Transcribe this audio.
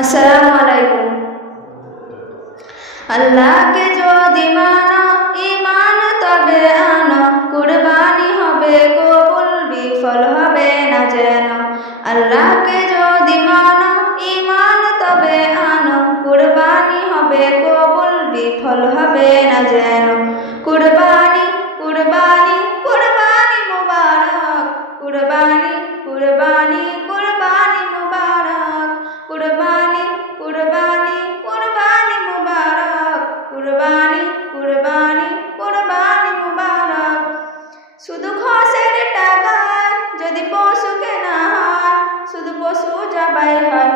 আসসালামু আলাইকুম। আল্লাহকে যদি মানো, ঈমান তবে আনো, কুরবানি হবে কবুল, বিফল হবে না যেন। আল্লাহকে যদি মানো, ঈমান তবে আনো, কুরবানি হবে কবুল, বিফল হবে না যেন। কুরবানি কুরবানি কুরবানি মুবারক, কুরবানি কুরবানি কুরবানি মুবারক, কুরবানি কুরবানি কুরবানি মুবারক, কুরবানি কুরবানি কুরবানি মুবারক। শুধু খরচের টাকায় যদি পশু কেনা হয়, শুধু পশু জবাই হয়,